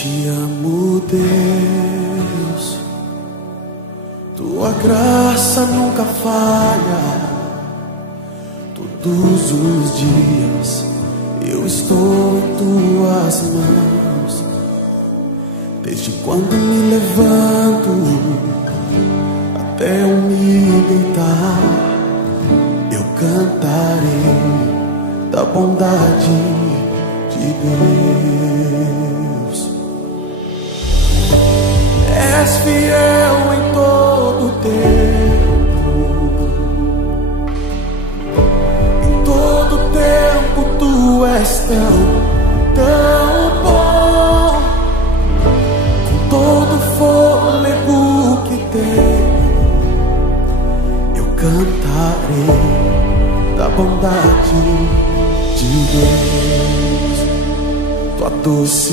te amo, Deus, tua graça nunca falha. Todos os dias eu estou em tuas mãos. Desde quando me levanto até eu me deitar, eu cantarei da bondade de Deus. És fiel em todo tempo, em todo tempo tu és tão bom. Com todo fôlego que tenho, eu cantarei da bondade de Deus. Tua doce